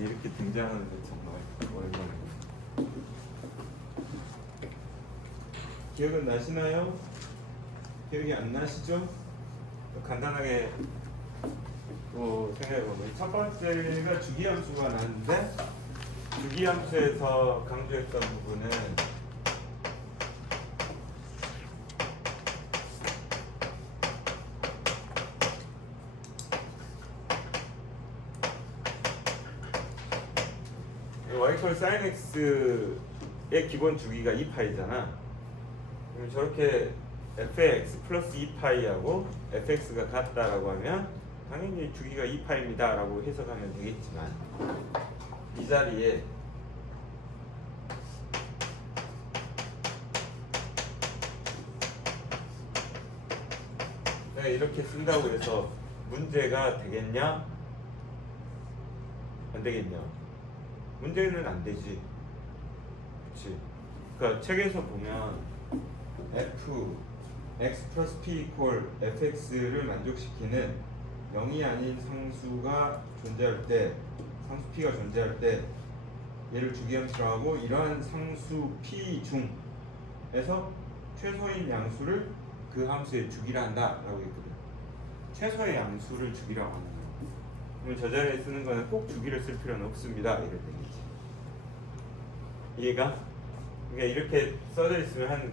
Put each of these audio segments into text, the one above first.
이렇게 등장하는 게 정말 오랜만이에요. 기억은 나시나요? 기억이 안 나시죠? 간단하게 생각해보면 첫 번째가 주기함수가 나왔는데, 주기함수에서 강조했던 부분은 y = sin x의 기본 주기가 2파이잖아. 그럼 저렇게 fx 플러스 2파이하고 fx가 같다라고 하면 당연히 주기가 2파입니다 라고 해석하면 되겠지만, 이 자리에 내가 이렇게 쓴다고 해서 문제가 되겠냐? 안 되겠냐? 문제는 안 되지. 그치? 그러니까 책에서 보면 f x 플러스 p 이퀄 fx를 만족시키는 0이 아닌 상수가 존재할 때, 상수 p가 존재할 때 얘를 주기함수로 하고, 이러한 상수 p 중에서 최소인 양수를 그 함수의 주기라 한다 라고 했거든. 최소의 양수를 주기라고 하는 거야. 그러면 저 자리에 쓰는 거는 꼭 주기를 쓸 필요는 없습니다 이럴 때겠지. 이해가? 그러니까 이렇게 써져 있으면 한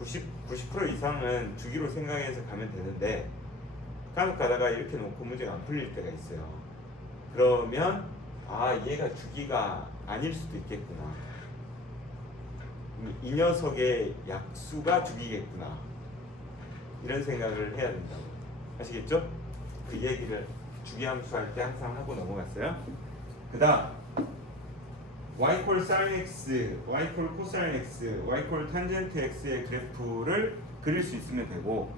90% 이상은 주기로 생각해서 가면 되는데, 간혹 가다가 이렇게 놓고 문제가 안 풀릴 때가 있어요. 그러면 얘가 주기가 아닐 수도 있겠구나, 이 녀석의 약수가 주기겠구나, 이런 생각을 해야 된다고. 아시겠죠? 그 얘기를 주기함수 할 때 항상 하고 넘어갔어요. 그 다음 y = sin x, y = cosine x, y = tangent x의 그래프를 그릴 수 있으면 되고,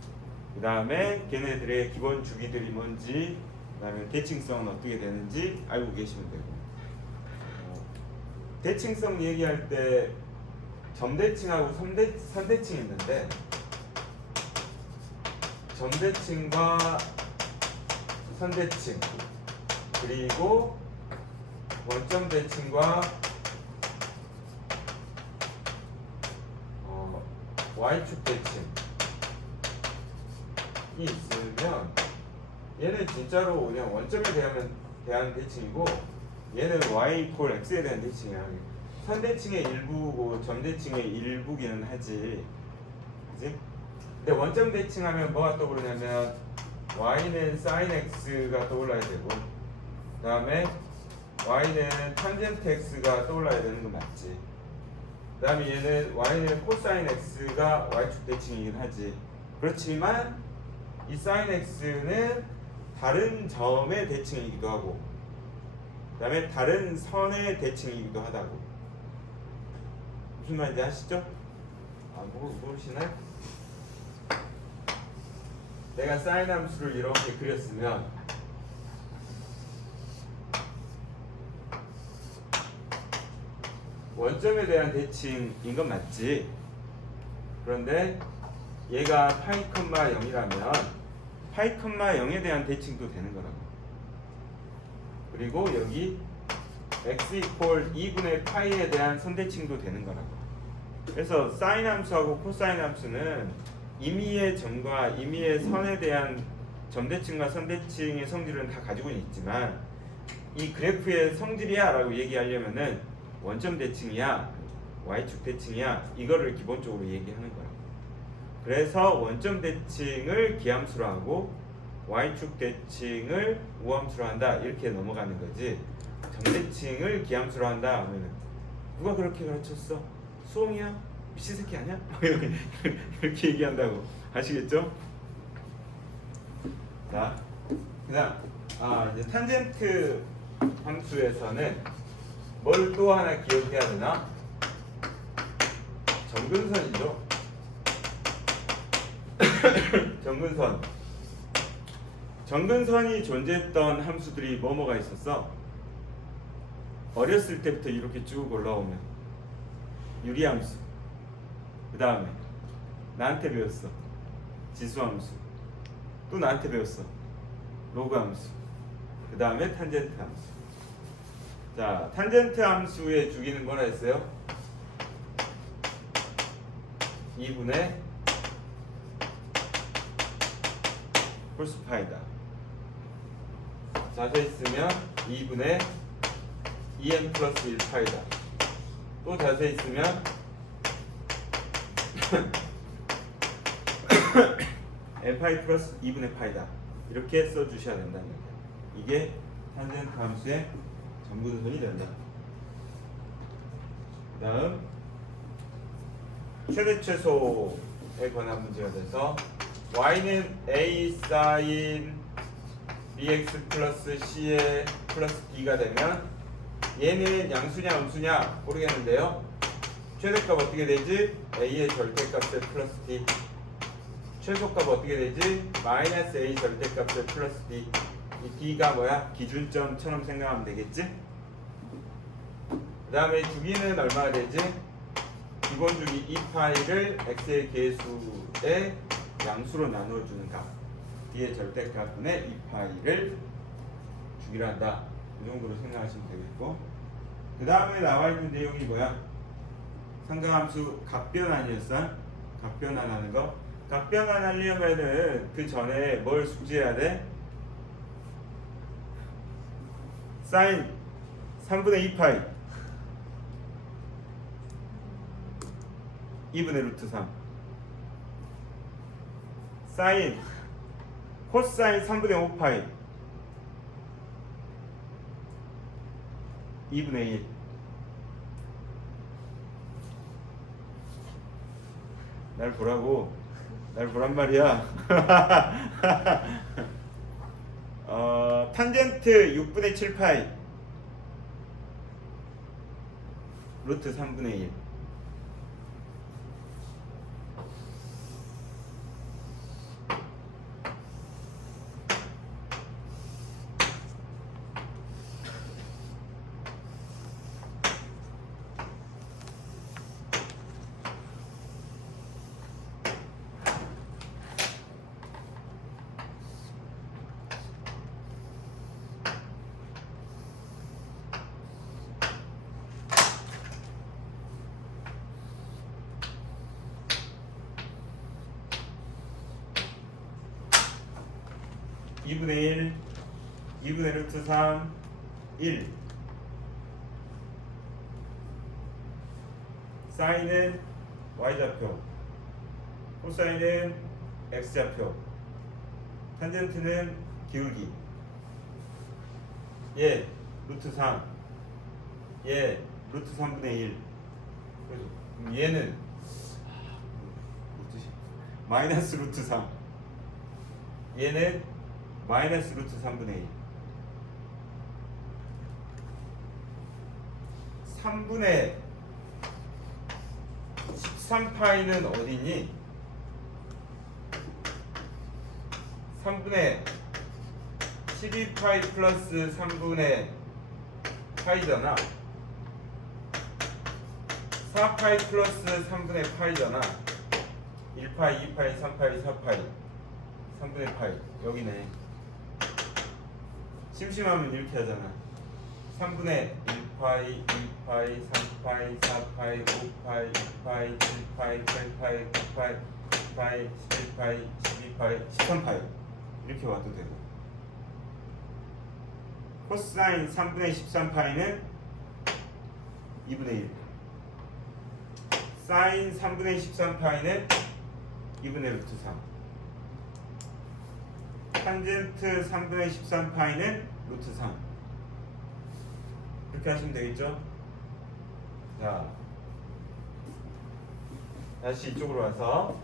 그 다음에 걔네들의 기본 주기들이 뭔지, 그 다음에 대칭성은 어떻게 되는지 알고 계시면 되고, 대칭성 얘기할 때 점대칭하고 선대칭이 있는데, 점대칭과 선대칭, 그리고 원점 대칭과 y축 대칭이 있으면 얘는 진짜로 그냥 원점에 대한 대칭이고, 얘는 y = x에 대한 대칭이야. 선대칭의 일부고 점대칭의 일부기는 하지, 그지? 근데 원점 대칭하면 뭐가 떠오르냐면 y는 sin x가 떠올라야 되고, 그 다음에 y는 tangent x가 떠올라야 되는 거 맞지? 그 다음에 얘는 y는 cosine x가 y축 대칭이긴 하지. 그렇지만 이 sin x는 다른 점의 대칭이기도 하고, 그 다음에 다른 선의 대칭이기도 하다고. 무슨 말인지 아시죠? 모르시나요? 내가 sin 함수를 이렇게 그렸으면 원점에 대한 대칭인 건 맞지? 그런데 얘가 파이, 0이라면 파이, 0에 대한 대칭도 되는 거라고. 그리고 여기 x = 2분의 파이에 대한 선대칭도 되는 거라고. 그래서 사인 함수하고 코사인 함수는 임의의 점과 임의의 선에 대한 점대칭과 선대칭의 성질은 다 가지고 있지만, 이 그래프의 성질이야 라고 얘기하려면은 원점 대칭이야, y축 대칭이야, 이거를 기본적으로 얘기하는 거라고. 그래서 원점 대칭을 기함수로 하고 y축 대칭을 우함수로 한다, 이렇게 넘어가는 거지. 점대칭을 기함수로 한다 하면은 누가 그렇게 가르쳤어? 수홍이야? 미친 새끼 아니야? 이렇게 얘기한다고. 아시겠죠? 자, 그다음 이제 탄젠트 함수에서는 뭘 또 하나 기억해야 되나? 정근선이죠. 정근선. 정근선이 존재했던 함수들이 뭐가 있었어? 어렸을 때부터 이렇게 쭉 올라오면 유리함수, 그 다음에 나한테 배웠어 지수함수, 또 나한테 배웠어 로그함수, 그 다음에 탄젠트 함수. 자, 탄젠트 함수의 주기는 뭐라 했어요? 2분의 홀스파이다. 자세히 쓰면 2분의 2n 플러스 1파이다. 또 자세히 쓰면 n파이 플러스 2분의 파이다. 이렇게 써주셔야 된다는 거예요. 이게 탄젠트 함수의 전분선이 된다. 그 다음 최대 최소에 관한 문제가 돼서 y는 a sin bx 플러스 c의 플러스 b가 되면 얘는 양수냐 음수냐 모르겠는데요. 최대값 어떻게 되지? a의 절대값에 플러스 d. 최소값 어떻게 되지? 마이너스 a 절대값에 플러스 d. 이 d가 뭐야? 기준점처럼 생각하면 되겠지? 그 다음에 주기는 얼마가 되지? 기본 주기 2파이를 x의 계수의 양수로 나누어주는 값. d의 절대값분의 2파이를 주기로 한다. 이 정도로 생각하시면 되겠고, 그 다음에 나와 있는 내용이 뭐야? 상가함수 값변 아니었어? 값변환하는 거. 값변환 하려면은 그 전에 뭘 숙지해야 돼? 사인 3분의 2파이 2분의 루트 3 사인 코사인 3분의 5파이 2분의 1. 날 보라고. 날 보란 말이야. 탄젠트 6분의 7파이 루트 3분의 1. (2분의 1) 2분의 루트 3 1. 사인은 y좌표, 코사인은 x좌표, 탄젠트는 기울기. 얘 루트 3, 얘 루트 3분의 1. 그럼 얘는 마이너스 루트 3, 얘는 마이너스 루트 3분의 1. 3분의 13파이는 어디니? 3분의 12파이 플러스 3분의 파이잖아. 4파이 플러스 3분의 파이잖아. 1파이, 2파이, 3파이, 4파이, 3분의 파이. 여기네. 심심하면 이렇게 하잖아. 3분의 1파이, 2파이, 3파이, 4파이, 5파이, 6파이, 7파이, 8파이, 9파이, 10파이, 11파이, 12파이, 13파이. 이렇게 와도 되고. 코사인 3분의 13파이는 2분의 1. 사인 3분의 13파이는 2분의 루트 3. 탄젠트 3분의 13파이는 루트 3. 이렇게 하시면 되겠죠? 자, 다시 이쪽으로 와서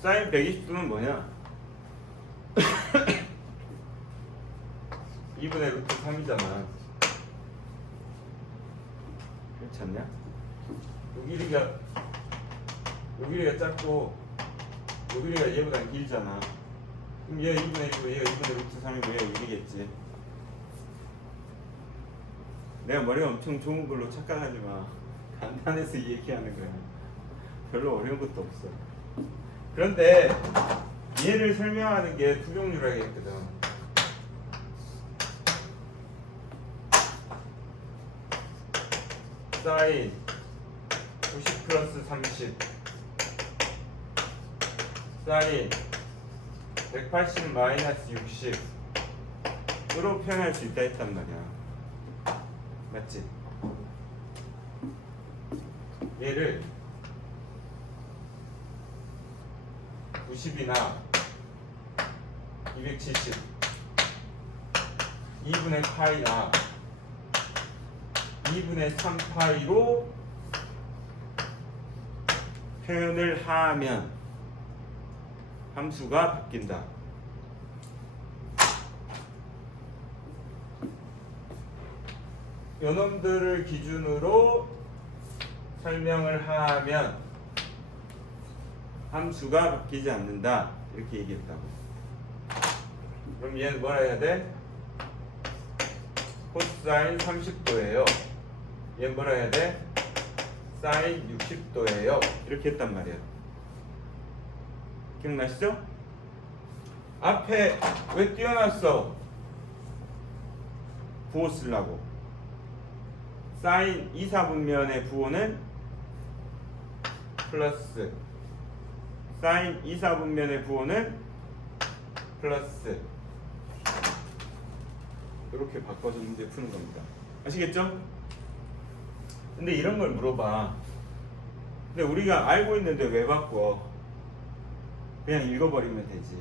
사인 120도는 뭐냐? 2분의 루트 3이잖아. 그렇지 않냐? 요 길이가 작고 요 길이가 얘보다 길잖아. 그럼 얘 2분의 1이고 얘가 2분의 루트 3이고 얘가 1이겠지. 내가 머리가 엄청 좋은 걸로 착각하지 마. 간단해서 이 얘기하는 거야. 별로 어려운 것도 없어. 그런데 얘를 설명하는 게 두 종류라고 했거든. 사인 90 플러스 30 사인 180 마이너스 60으로 표현할 수 있다 했단 말이야. 맞지? 얘를 90이나 270 2분의 파이나 2분의 3파이로 표현을 하면 함수가 바뀐다. 요놈들을 기준으로 설명을 하면 함수가 바뀌지 않는다. 이렇게 얘기했다고. 그럼 얘는 뭐라 해야 돼? 코사인 30도예요. 얘는 뭐라 해야 돼? 사인 60도예요. 이렇게 했단 말이야. 기억나시죠? 앞에 왜 띄워놨어? 부호 쓰려고. 사인 2, 4분면의 부호는 플러스 사인 2, 4분면의 부호는 플러스 이렇게 바꿔서 문제 푸는 겁니다. 아시겠죠? 근데 이런 걸 물어봐. 근데 우리가 알고 있는데 왜 바꿔? 그냥 읽어버리면 되지.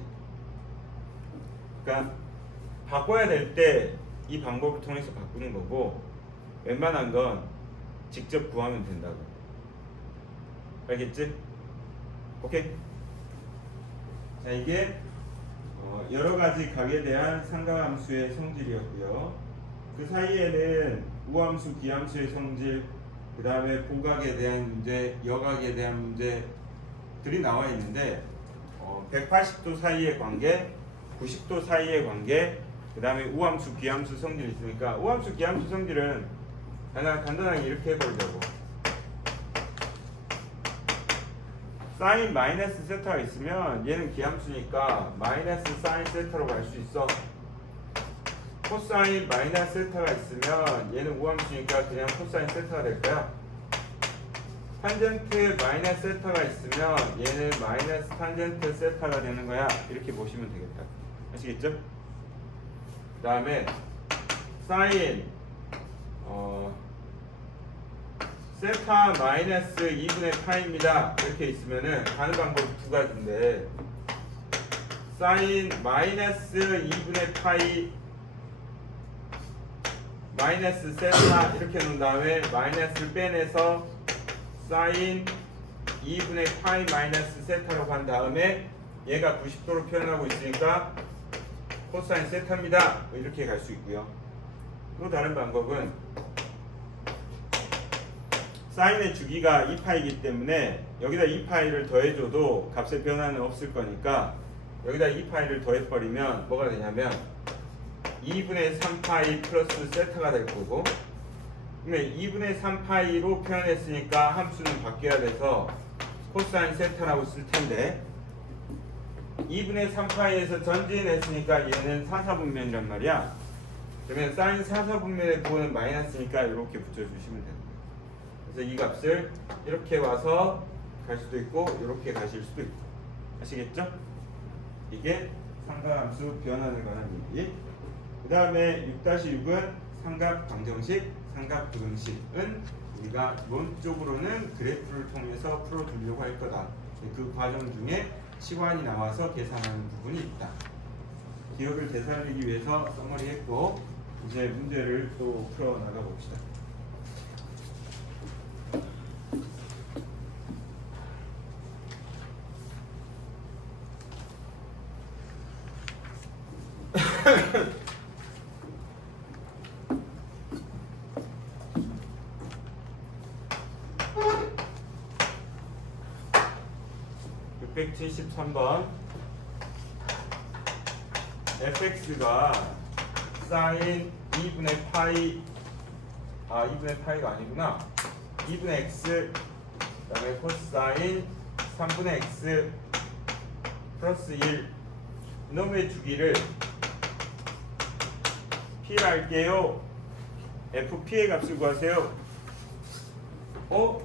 그러니까 바꿔야 될 때 이 방법을 통해서 바꾸는 거고, 웬만한 건 직접 구하면 된다고. 알겠지? 오케이? 자, 이게 여러 가지 각에 대한 삼각함수의 성질이었고요. 그 사이에는 우함수, 기함수의 성질, 그 다음에 고각에 대한 문제, 여각에 대한 문제들이 나와 있는데 180도 사이의 관계, 90도 사이의 관계, 그 다음에 우함수, 기함수 성질이 있으니까 우함수, 기함수 성질은 간단하게 이렇게 해보려고. 사인 마이너스 세타가 있으면 얘는 기함수니까 마이너스 사인 세타로 갈 수 있어. 코사인 마이너스 세타가 있으면 얘는 우함수니까 그냥 코사인 세타가 될 거야. 탄젠트 마이너스 세타가 있으면 얘는 마이너스 탄젠트 세타가 되는 거야. 이렇게 보시면 되겠다. 아시겠죠? 그 다음에 사인 세타 마이너스 2분의 파입니다. 이렇게 있으면은 가는 방법이 두 가지인데, 사인 마이너스 2분의 파이 마이너스 세타 이렇게 놓은 다음에 마이너스를 빼내서 사인 2분의 파이 마이너스 세타라고 한 다음에 얘가 90도로 표현하고 있으니까 코사인 세타입니다. 이렇게 갈 수 있고요. 또 다른 방법은 사인의 주기가 2파이기 때문에 여기다 2파이를 더해줘도 값의 변화는 없을 거니까 여기다 2파이를 더해버리면 뭐가 되냐면 2분의 3파이 플러스 세타가 될 거고, 그러면 2분의 3파이로 표현했으니까 함수는 바뀌어야 돼서 코사인 세타라고 쓸 텐데, 2분의 3파이에서 전진했으니까 얘는 4, 4분면이란 말이야. 그러면 사인 4, 4분면의 부호는 마이너스니까 이렇게 붙여주시면 됩니다. 그래서 이 값을 이렇게 와서 갈 수도 있고 이렇게 가실 수도 있고. 아시겠죠? 이게 삼각함수 변환을 관한 얘기. 그 다음에 6-6은 삼각 방정식, 삼각 부등식은 우리가 이론적으로는 그래프를 통해서 풀어두려고 할 거다. 그 과정 중에 시관이 나와서 계산하는 부분이 있다. 기억을 되살리기 위해서 써머리했고, 이제 문제를 또 풀어 나가 봅시다. (673번) fx가 sin 2분의 파이 2분의 파이가 아니구나 2분의 x 그 다음에 코사인 3분의 x 플러스 1 이놈의 주기를 P를 할게요. FP의 값을 구하세요.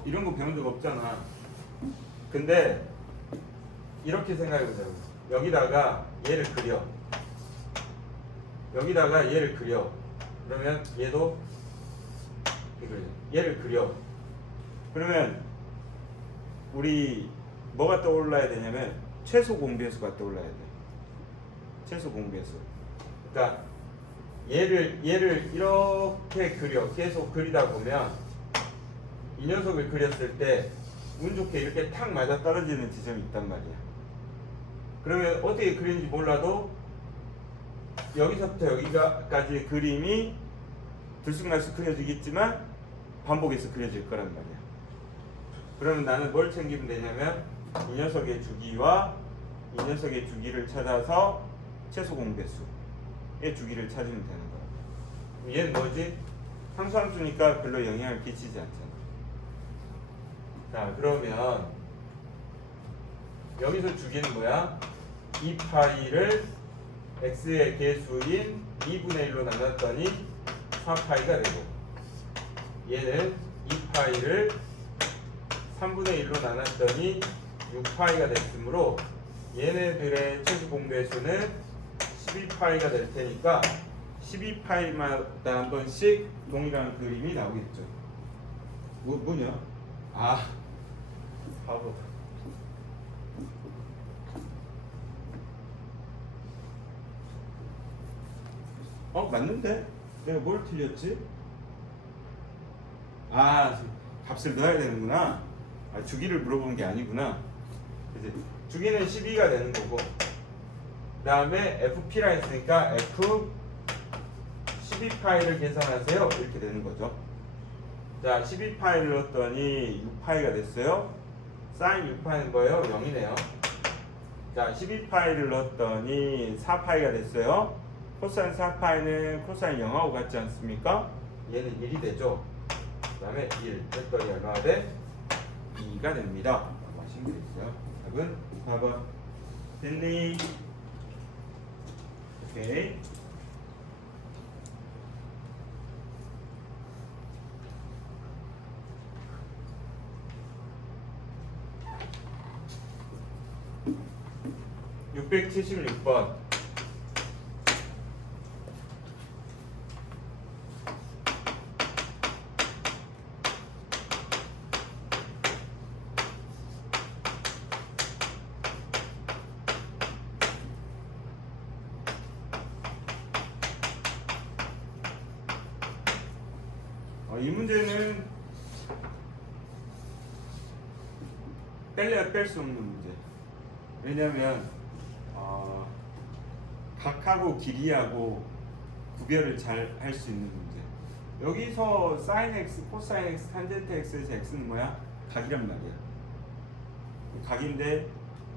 이런 거 배운 적 없잖아. 근데 이렇게 생각해보자고. 여기다가 얘를 그려. 여기다가 얘를 그려. 그러면 얘도 얘를 그려. 그러면 우리 뭐가 떠올라야 되냐면 최소 공배수가 떠올라야 돼. 최소 공배수. 그러니까 얘를 이렇게 그려. 계속 그리다 보면 이 녀석을 그렸을 때 운 좋게 이렇게 탁 맞아 떨어지는 지점이 있단 말이야. 그러면 어떻게 그리는지 몰라도 여기서부터 여기까지의 그림이 들쑥날쑥 그려지겠지만 반복해서 그려질 거란 말이야. 그러면 나는 뭘 챙기면 되냐면 이 녀석의 주기와 이 녀석의 주기를 찾아서 최소 공배수의 주기를 찾으면 되는 거야. 얘는 뭐지? 상수함수니까 별로 영향을 끼치지 않잖아. 자, 그러면 여기서 주기는 뭐야? 2파이를 x의 개수인 2분의 1로 나눴더니 4파이가 되고, 얘는 2파이를 3분의 1로 나눴더니 6파이가 됐으므로 얘네들의 최소 공배수는 12파이가 될 테니까 12파이마다 한 번씩 동일한 그림이 나오겠죠. 뭐냐? 바보. 맞는데? 내가 뭘 틀렸지? 값을 넣어야 되는구나. 주기를 물어보는 게 아니구나. 그치? 주기는 12가 되는 거고, 그 다음에 FP라 했으니까 F 12파이를 계산하세요. 이렇게 되는 거죠. 자, 12파이를 넣었더니 6파이가 됐어요. 사인 6파이는 뭐예요? 0이네요. 자, 12파이를 넣었더니 4파이가 됐어요. 코사인 4파이는 코사인 0하고 같지 않습니까? 얘는 1이 되죠. 그 다음에 1 했더니 얼마가 돼? 2가 됩니다. 라고 하시면 되겠어요. 답은 4번. 됐니? 오케이. (676번) 이 문제는 뺄래야 뺄 수 없는 문제. 왜냐하면 각하고 길이하고 구별을 잘 할 수 있는 문제. 여기서 sin x, 코사인 x, 탄젠트 x에서 x는 뭐야? 각이란 말이야. 각인데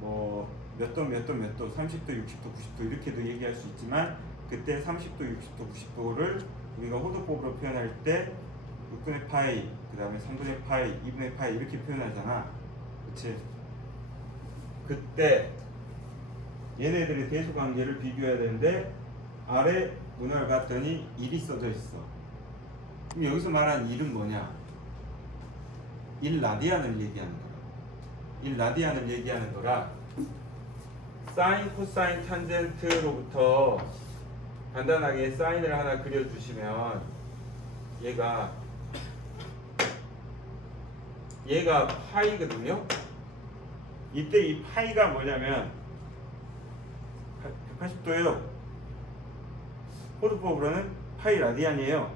뭐 몇 도, 30도, 60도, 90도 이렇게도 얘기할 수 있지만, 그때 30도, 60도, 90도를 우리가 호도법으로 표현할 때 6분의 파이, 그 다음에 3분의 파이, 2분의 파이 이렇게 표현하잖아. 그치? 그때 얘네들의 대소관계를 비교해야 되는데, 아래 문화를 봤더니 1이 써져 있어. 그럼 여기서 말하는 1은 뭐냐? 1라디안을 얘기하는 거라. 1라디안을 얘기하는 거라. 사인, 코사인, 탄젠트로부터 간단하게 사인을 하나 그려주시면 얘가 파이거든요. 이때 이 파이가 뭐냐면 180도예요. 호드법으로는 파이 라디안이에요.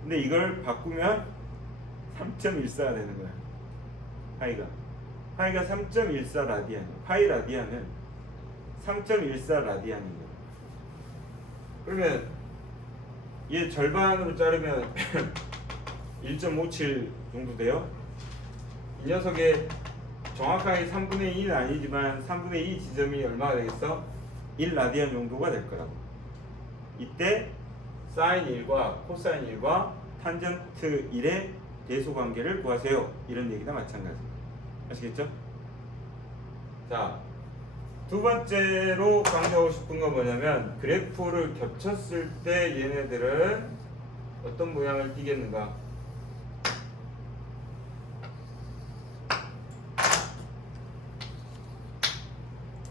근데 이걸 바꾸면 3.14가 되는 거야. 파이가 3.14 라디안이에요. 파이 라디안은 3.14 라디안이에요. 그러면 얘 절반으로 자르면 1.57 정도 돼요. 이 녀석의 정확하게 3분의 2는 아니지만 3분의 2 지점이 얼마가 되겠어? 1라디안 정도가 될 거라고. 이때 사인 1과 코사인 1과 탄젠트 1의 대소 관계를 구하세요. 이런 얘기나 마찬가지. 아시겠죠? 자, 두 번째로 강조하고 싶은 건 뭐냐면 그래프를 겹쳤을 때 얘네들은 어떤 모양을 띠겠는가?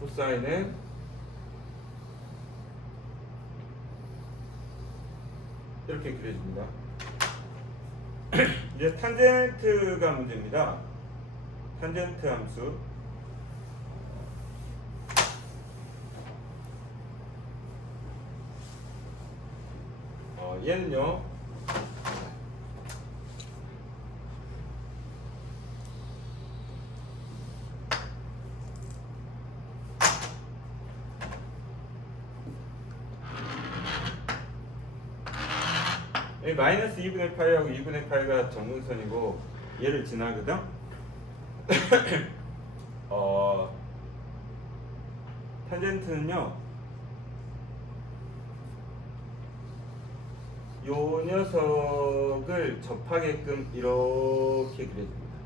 코사인은 이렇게 그려집니다. 이제 탄젠트가 문제입니다. 탄젠트 함수. 얘는요, 여기 마이너스 2분의 파이하고 2분의 파이가 정근선이고 얘를 지나거든. 탄젠트는요, 요 녀석을 접하게끔 이렇게 그려집니다.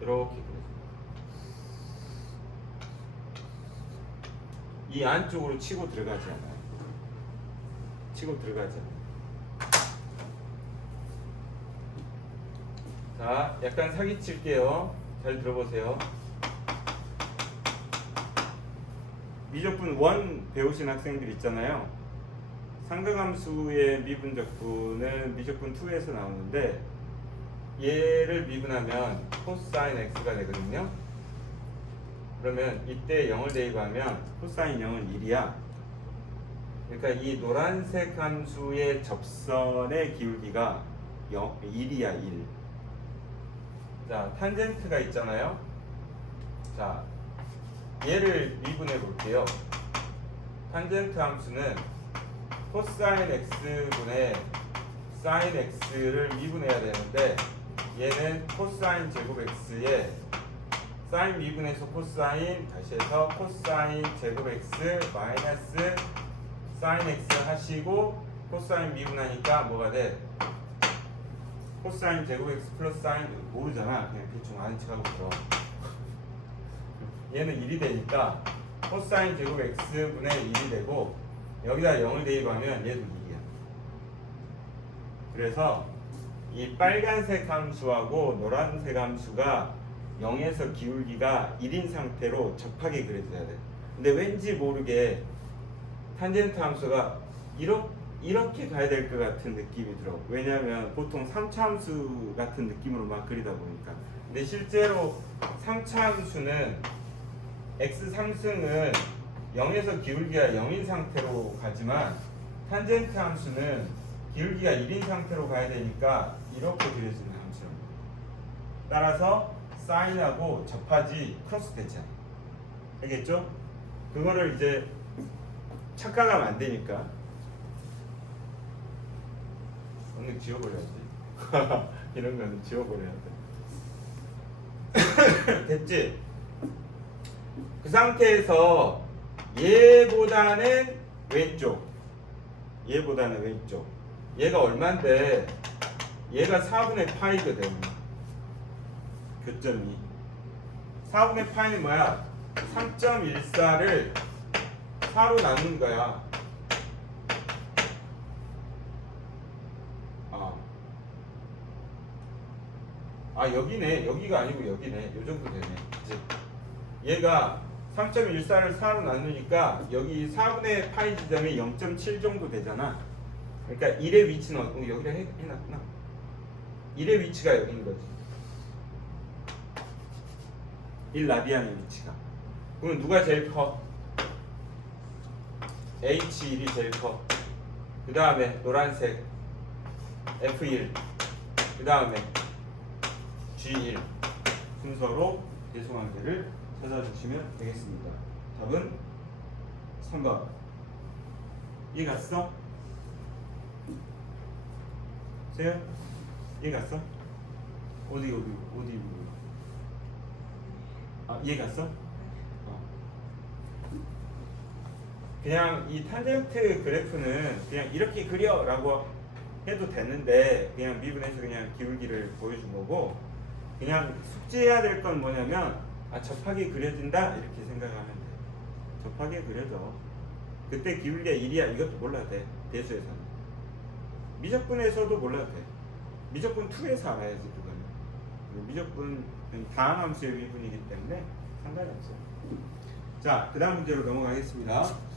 이렇게 그려집니다. 이 안쪽으로 치고 들어가지 않아요. 치고 들어가지 않아요. 자, 약간 사기칠게요. 잘 들어보세요. 미적분 1 배우신 학생들 있잖아요. 상가함수의 미분적분은 미적분 2에서 나오는데 얘를 미분하면 코사인 x가 되거든요. 그러면 이때 0을 대입하면 코사인 0은 1이야. 그러니까 이 노란색 함수의 접선의 기울기가 1이야, 1. 자, 탄젠트가 있잖아요. 자, 얘를 미분해 볼게요. 탄젠트 함수는 코사인 x분의 사인 x를 미분해야 되는데 얘는 코사인 제곱 x에 사인 미분해서 코사인 다시 해서 코사인 제곱 x 마이너스 사인 x 하시고 코사인 미분하니까 뭐가 돼? 코사인 제곱 x 플러스 사인 모르잖아. 그냥 대충 아는 척하고 들어. 얘는 1이 되니까 코사인 제곱 x분의 1이 되고 여기다 0을 대입하면 얘도 2이야. 그래서 이 빨간색 함수하고 노란색 함수가 0에서 기울기가 1인 상태로 접하게 그려져야 돼. 근데 왠지 모르게 탄젠트 함수가 이렇게 가야 될 것 같은 느낌이 들어. 왜냐하면 보통 3차 함수 같은 느낌으로 막 그리다 보니까. 근데 실제로 3차 함수는 x 상승은 0에서 기울기가 0인 상태로 가지만 탄젠트 함수는 기울기가 1인 상태로 가야 되니까 이렇게 그려지는 함수입니다. 따라서 사인하고 접하지 크로스 되지 않아요. 알겠죠? 그거를 이제 착각하면 안 되니까 오늘 지워버려야지. 이런 건 지워버려야 돼. 됐지? 그 상태에서 얘보다는 왼쪽, 얘보다는 왼쪽. 얘가 얼만데? 얘가 4분의 파이거든. 교점이 4분의 파이는 뭐야? 3.14를 4로 나눈 거야. 여기네. 여기가 아니고 여기네. 요 정도 되네. 이제 얘가 3.14를 4로 나누니까 여기 4분의 파이 지점이 0.7 정도 되잖아. 그러니까 1의 위치는 여기다 해놨구나. 1의 위치가 여기인 거지. 1라디안의 위치가. 그럼 누가 제일 커? H1이 제일 커. 그 다음에 노란색 F1. 그 다음에 G1 순서로 대소관계를 찾아주시면 되겠습니다. 답은 3번. 이해 갔어? 세요? 이해 갔어? 어디 아 이해 갔어? 그냥 이 탄젠트 그래프는 그냥 이렇게 그려라고 해도 되는데 그냥 미분에서 그냥 기울기를 보여준 거고 그냥 숙지해야 될 건 뭐냐면 아 접하게 그려진다 이렇게 생각하면 돼. 접하게 그려져. 그때 기울기가 1이야 이것도 몰라도 돼. 대수에서는. 미적분에서도 몰라도 돼. 미적분 2에서 알아야지 그거는. 미적분 다항함수의 미분이기 때문에 상관이 없어요. 자, 그 다음 문제로 넘어가겠습니다.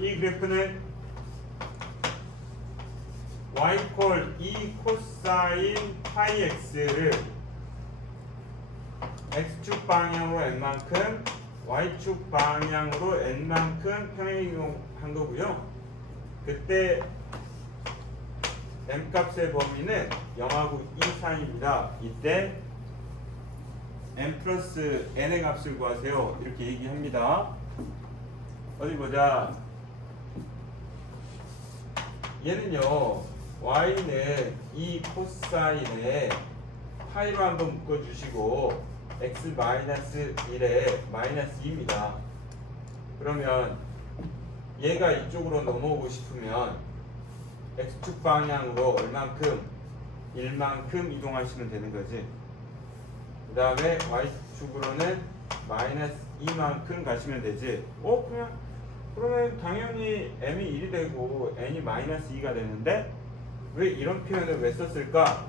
이 그래프는 y 콜 2 코사인 파이 x를 x축 방향으로 n만큼 y축 방향으로 n만큼 평행이동한 거고요. 그때 m 값의 범위는 0하고 2 사이입니다. 이때 m 플러스 n의 값을 구하세요. 이렇게 얘기합니다. 어디 보자. 얘는요 y는 2 코사인에 파이로 한번 묶어주시고 x 마이너스 1에 마이너스 2입니다. 그러면 얘가 이쪽으로 넘어오고 싶으면 x축 방향으로 얼만큼 1만큼 이동하시면 되는 거지. 그 다음에 y축으로는 마이너스 2만큼 가시면 되지. 그러면 당연히 m이 1이 되고 n이 마이너스 2가 되는데 왜 이런 표현을 왜 썼을까?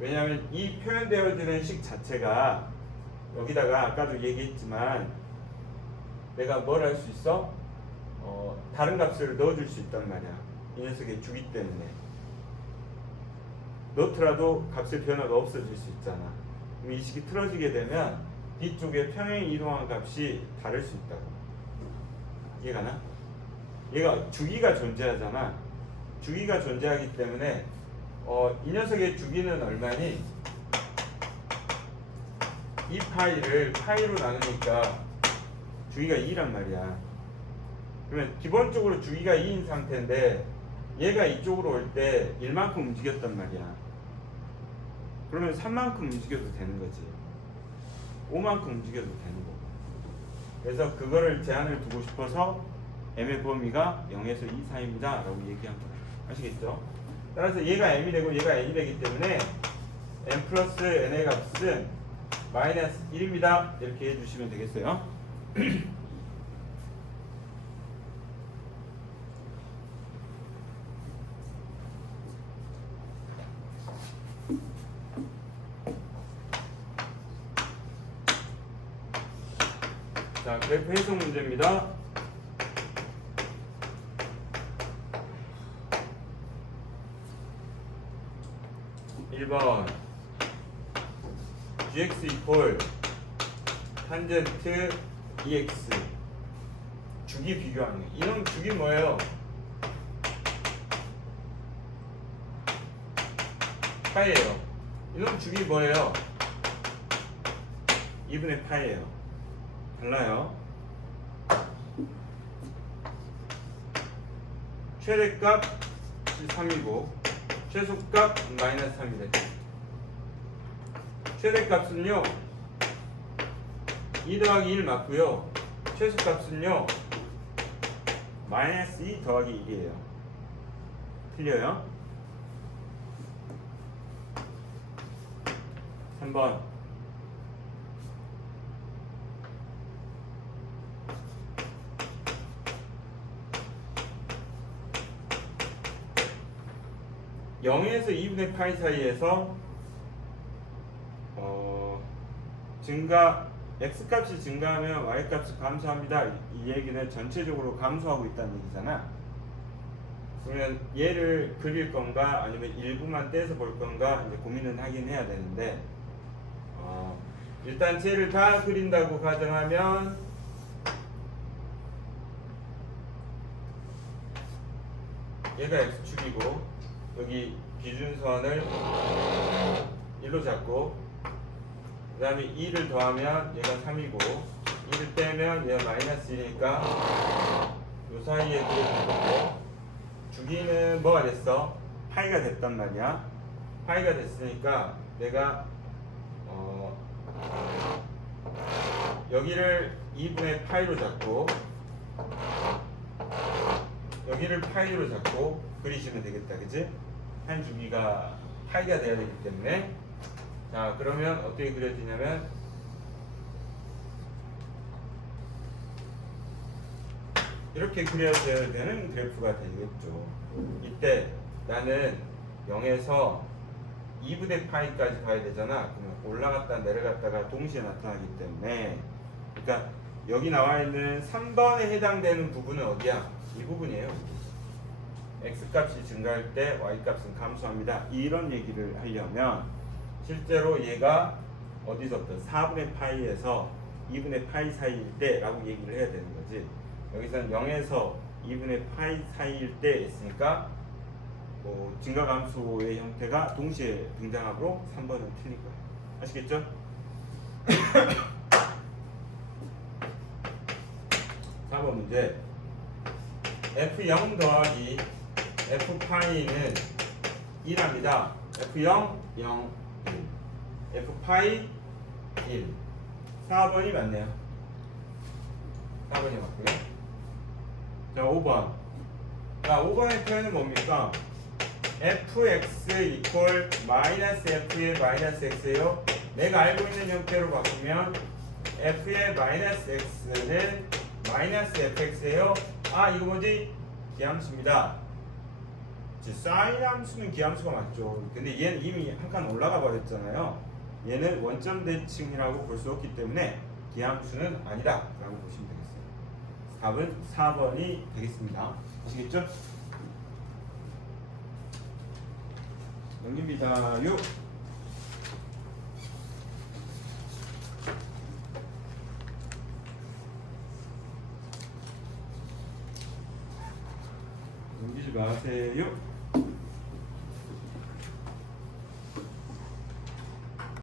왜냐하면 이 표현되어지는 식 자체가 여기다가 아까도 얘기했지만 내가 뭘 할 수 있어? 다른 값을 넣어줄 수 있단 말이야. 이 녀석의 주기 때문에. 넣더라도 값의 변화가 없어질 수 있잖아. 그럼 이 식이 틀어지게 되면 뒤쪽에 평행 이동한 값이 다를 수 있다고. 이해가 나? 얘가 주기가 존재하잖아. 주기가 존재하기 때문에 이 녀석의 주기는 얼마니? 이 파이를 파이로 나누니까 주기가 2란 말이야. 그러면 기본적으로 주기가 2인 상태인데 얘가 이쪽으로 올 때 1만큼 움직였단 말이야. 그러면 3만큼 움직여도 되는 거지. 5만큼 움직여도 되는 거고. 그래서 그거를 제한을 두고 싶어서 m의 범위가 0에서 2 사이입니다 라고 얘기한 거예요. 아시겠죠? 따라서 얘가 m이 되고 얘가 n이 되기 때문에 m 플러스 n의 값은 마이너스 1입니다. 이렇게 해주시면 되겠어요. 자, 그래프 해석 문제입니다. (1번) gx 이퀄 탄젠트 EX 주기 비교하는 거. 이놈 주기 뭐예요? 파이예요. 이놈 주기 뭐예요? 2분의 파이예요. 달라요. 최대값 3이고 최소값 마이너스 3이 됐죠. 최대값은요 2 더하기 1 맞고요. 최소값은요 마이너스 2 더하기 1이에요. 틀려요? 3번 (0에서 2분의 파이) 사이에서 증가 x값이 증가하면 y값이 감소합니다. 이 얘기는 전체적으로 감소하고 있다는 얘기잖아. 그러면 얘를 그릴 건가 아니면 일부만 떼서 볼 건가 이제 고민은 하긴 해야 되는데 일단 쟤를 다 그린다고 가정하면 얘가 x축이고 여기 기준선을 1로 잡고 그 다음에 2를 더하면 얘가 3이고 2를 빼면 얘가 마이너스 1이니까 요 사이에 그래프인 거고 주기는 뭐가 됐어? 파이가 됐단 말이야. 파이가 됐으니까 내가 여기를 2분의 파이로 잡고 여기를 파이로 잡고 그리시면 되겠다. 그치? 한 주기가 파이가 돼야 되기 때문에 자 그러면 어떻게 그려지냐면 이렇게 그려져야 되는 그래프가 되겠죠. 이때 나는 0에서 2분의 파이까지 가야 되잖아. 그러면 올라갔다 내려갔다가 동시에 나타나기 때문에 그러니까 여기 나와 있는 3번에 해당되는 부분은 어디야? 이 부분이에요. x값이 증가할 때 y값은 감소합니다. 이런 얘기를 하려면 실제로 얘가 어디서부터 4분의 파이에서 2분의 파이 사이일 때 라고 얘기를 해야 되는 거지. 여기서는 0에서 2분의 파이 사이일 때 했으니까 증가 감소의 형태가 동시에 등장하므로 3번은 틀릴 거예요. 아시겠죠? 4번 문제 F0 더하기 F파이는 1합니다. F0, 0, 1 F파이 1 4번이 맞네요. 4번이 맞고요. 자 5번 자 5번의 표현은 뭡니까? fx 이퀄 마이너스 f의 마이너스 x예요. 내가 알고 있는 형태로 바꾸면 f의 마이너스 x는 마이너스 fx예요. 아 이거 뭐지? 기함수입니다. 사인 함수는 기함수가 맞죠. 근데 얘는 이미 한 칸 올라가 버렸잖아요. 얘는 원점 대칭이라고 볼 수 없기 때문에 기함수는 아니다 라고 보시면 되겠어요. 답은 4번이 되겠습니다. 아시겠죠? 넘깁니다. 6 넘기지 마세요.